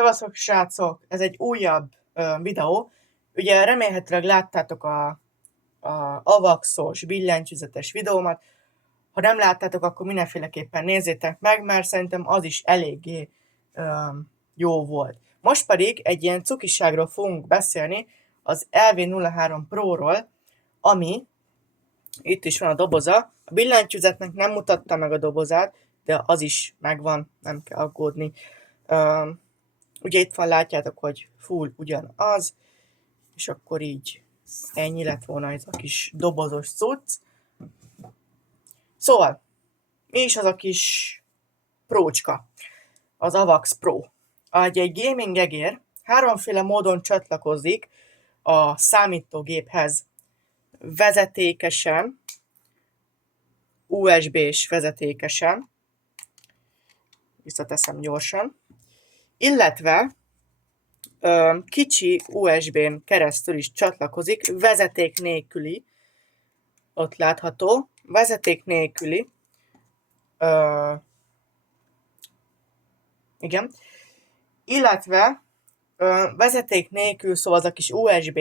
Szevasztok, srácok! Ez egy újabb videó. Ugye remélhetőleg láttátok a AVAX-os billentyűzetes videómat. Ha nem láttátok, akkor mindenféleképpen nézzétek meg, mert szerintem az is eléggé jó volt. Most pedig egy ilyen cukiságról fogunk beszélni, az LV03 Pro-ról, ami, itt is van a doboza. A billentyűzetnek nem mutatta meg a dobozát, de az is megvan, nem kell aggódni. Ugye itt van, látjátok, hogy full ugyanaz, és akkor így ennyi lett volna ez a kis dobozos cucc. Szóval, mi is az a kis prócska? Az AVAX Pro. Egy gaming egér háromféle módon csatlakozik a számítógéphez vezetékesen, USB-s vezetékesen, visszateszem gyorsan, illetve kicsi USB-n keresztül is csatlakozik, vezeték nélküli, ott látható, vezeték nélküli, igen, illetve vezeték nélkül, szóval az a kis USB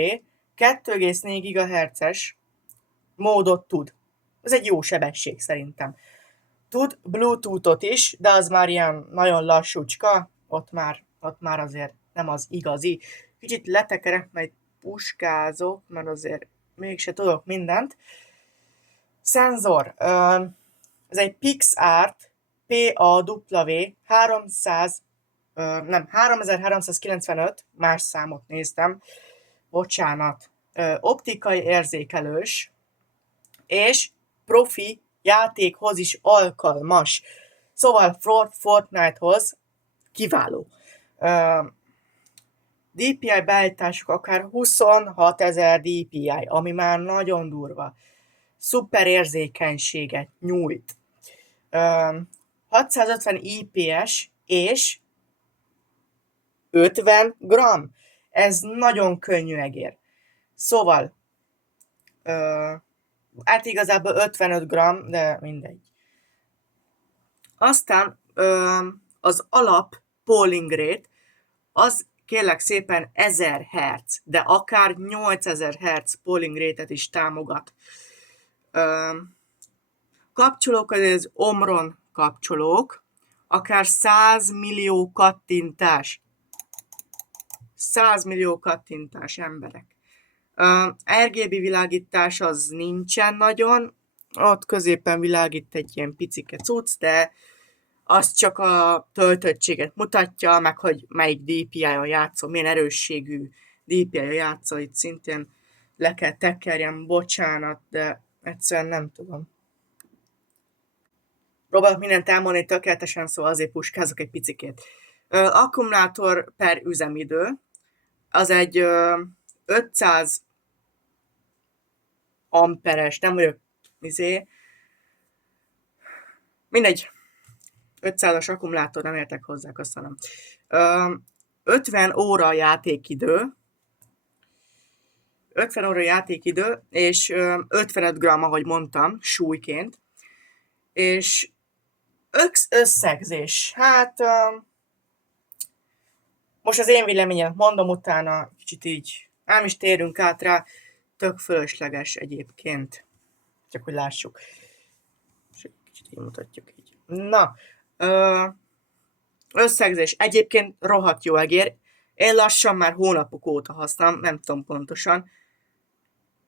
2,4 GHz-es módot tud. Ez egy jó sebesség szerintem. Tud Bluetooth-ot is, de az már ilyen nagyon lassúcska, ott már azért nem az igazi. Kicsit letekerek, majd puskázok, mert azért mégse tudok mindent. Szenzor. Ez egy PixArt PAW 3395, más számot néztem, bocsánat. Optikai érzékelős, és profi játékhoz is alkalmas. Szóval Fortnite-hoz kiváló. DPI beállítások akár 26.000 DPI, ami már nagyon durva. Szuper érzékenységet nyújt. 650 IPS és 50 g. Ez nagyon könnyű egér. Szóval, hát igazából 55 g, de mindegy. Aztán az alap polling rate, az kérlek szépen 1000 Hz, de akár 8000 Hz polling rate-et is támogat. Kapcsolók, az Omron kapcsolók, akár 100 millió kattintás. 100 millió kattintás, emberek. RGB világítás az nincsen nagyon, ott középen világít egy ilyen picike cucc, de az csak a töltöttséget mutatja, meg hogy melyik DPI-on játszol, milyen erősségű DPI-on játszol, itt szintén le kell tekerjem, bocsánat, de egyszerűen nem tudom. Próbálok mindent elmondani tökéletesen, szóval azért puskázok egy picikét. Akkumulátor per üzemidő, az egy 500 amperes, nem vagyok mindegy, 500-as akkumulátor, nem értek hozzá, köszönöm. 50 óra játékidő, és 55 g, ahogy mondtam, súlyként, és összegzés. Hát, most az én véleményemet mondom, utána kicsit így, nem is térünk át rá, tök fölösleges egyébként. Csak hogy lássuk. És kicsit így mutatjuk így. Na, összegzés. Egyébként rohadt jó egér. Én lassan már hónapok óta használom, nem tudom pontosan,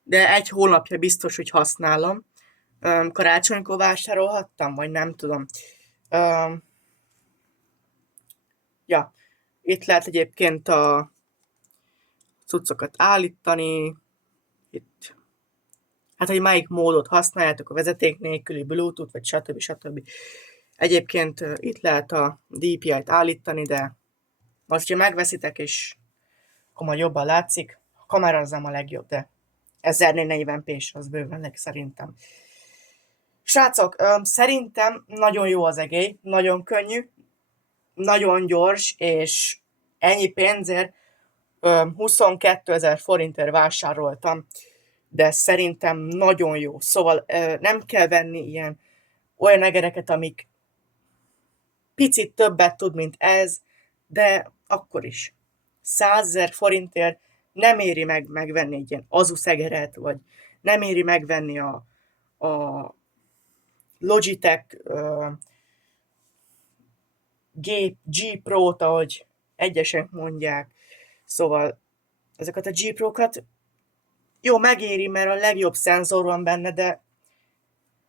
de egy hónapja biztos, hogy használom. Karácsonykor vásárolhattam, vagy nem tudom. Ja, itt lehet egyébként a cuccokat állítani. Itt. Hát, hogy melyik módot használjátok, a vezeték nélküli, Bluetooth, vagy stb. Egyébként itt lehet a DPI-t állítani, de most, ha megveszitek, és akkor majd jobban látszik, a kamera az nem a legjobb, de 1440p-s az bőven szerintem. Srácok, szerintem nagyon jó az egér, nagyon könnyű, nagyon gyors, és ennyi pénzért 22 000 forintért vásároltam, de szerintem nagyon jó. Szóval nem kell venni olyan egereket, amik picit többet tud, mint ez, de akkor is 100 000 forintért nem éri meg megvenni egy ilyen Asus egeret, vagy nem éri megvenni a Logitech G Pro-t, ahogy egyesek mondják. Szóval ezeket a G Pro-kat jó, megéri, mert a legjobb szenzor van benne, de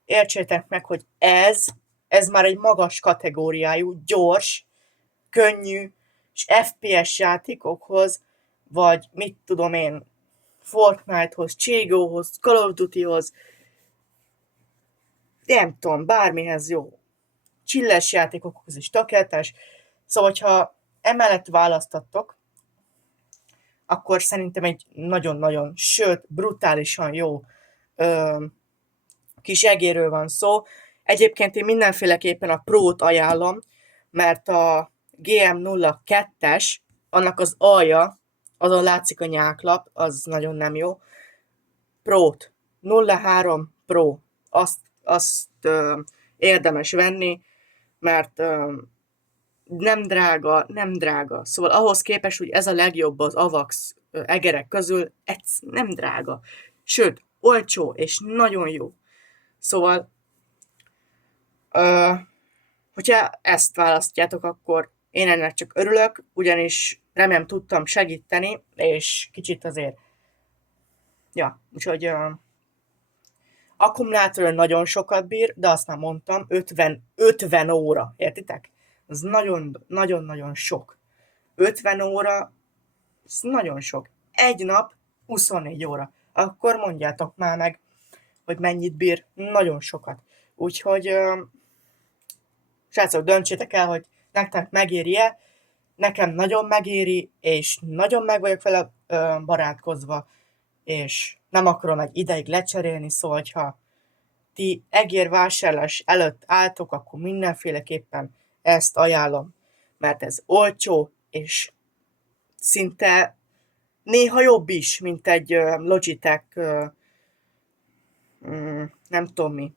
értsétek meg, hogy ez már egy magas kategóriájú, gyors, könnyű, és FPS játékokhoz, vagy mit tudom én, Fortnite-hoz, CS:GO-hoz, Call of Duty-hoz, nem tudom, bármihez jó. Chilles játékokhoz is tökéletes. Szóval, ha emellett választattok, akkor szerintem egy nagyon-nagyon, sőt, brutálisan jó kis egérről van szó. Egyébként én mindenféleképpen a Pro-t ajánlom, mert a GM02-es, annak az alja, azon látszik a nyáklap, az nagyon nem jó. Pro-t, 03 Pro, azt érdemes venni, mert nem drága. Szóval ahhoz képest, hogy ez a legjobb az AVAX egerek közül, ez nem drága. Sőt, olcsó és nagyon jó. Szóval, hogyha ezt választjátok, akkor én ennek csak örülök, ugyanis remélem tudtam segíteni, és kicsit azért, ja, úgyhogy akkumulátor nagyon sokat bír, de azt már mondtam, 50 óra, értitek? Ez nagyon-nagyon sok. 50 óra, ez nagyon sok. Egy nap, 24 óra. Akkor mondjátok már meg, hogy mennyit bír. Nagyon sokat. Úgyhogy, srácok, döntsétek el, hogy nektek megéri-e. Nekem nagyon megéri, és nagyon meg vagyok vele barátkozva, és nem akarom egy ideig lecserélni, szóval, ha ti egérvásárlás előtt álltok, akkor mindenféleképpen ezt ajánlom, mert ez olcsó, és szinte néha jobb is, mint egy Logitech, nem tudom mi.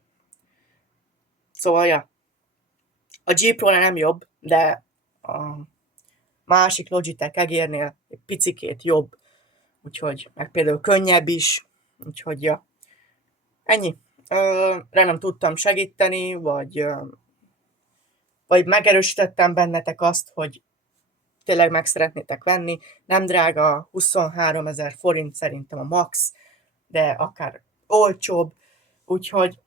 Szóval, ja, a G Pro nem jobb, de a másik Logitech egérnél egy picikét jobb, úgyhogy, meg például könnyebb is, úgyhogy, ja, ennyi. Remélem tudtam segíteni, vagy megerősítettem bennetek azt, hogy tényleg meg szeretnétek venni. Nem drága, 23 000 forint szerintem a max, de akár olcsóbb. Úgyhogy,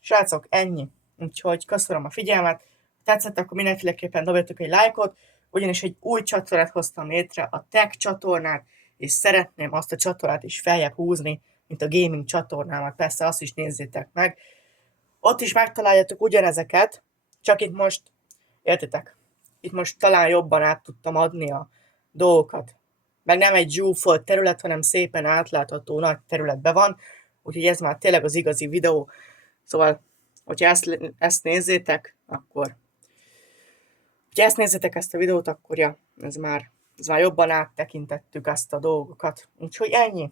srácok, ennyi. Úgyhogy köszönöm a figyelmet. Tetszett, akkor mindenféleképpen dobjatok egy lájkot, ugyanis egy új csatornát hoztam létre, a Tech csatornát, és szeretném azt a csatornát is feljebb húzni, mint a gaming csatornámat. Persze azt is nézzétek meg. Ott is megtaláljátok ugyanezeket, csak itt most, értitek, itt most talán jobban át tudtam adni a dolgokat. Meg nem egy zsúfolt terület, hanem szépen átlátható nagy területben van, úgyhogy ez már tényleg az igazi videó. Szóval, hogyha ezt nézzétek, akkor ezt a videót, akkor ja, ez már jobban áttekintettük ezt a dolgokat. Úgyhogy ennyi.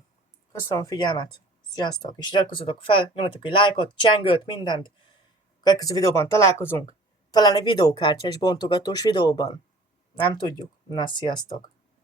Köszönöm a figyelmet. Sziasztok, és iratkozzatok fel, nyomjatok egy lájkot, csengőt, mindent. A következő videóban találkozunk. Talán egy videókártyás bontogatós videóban. Nem tudjuk. Na, sziasztok.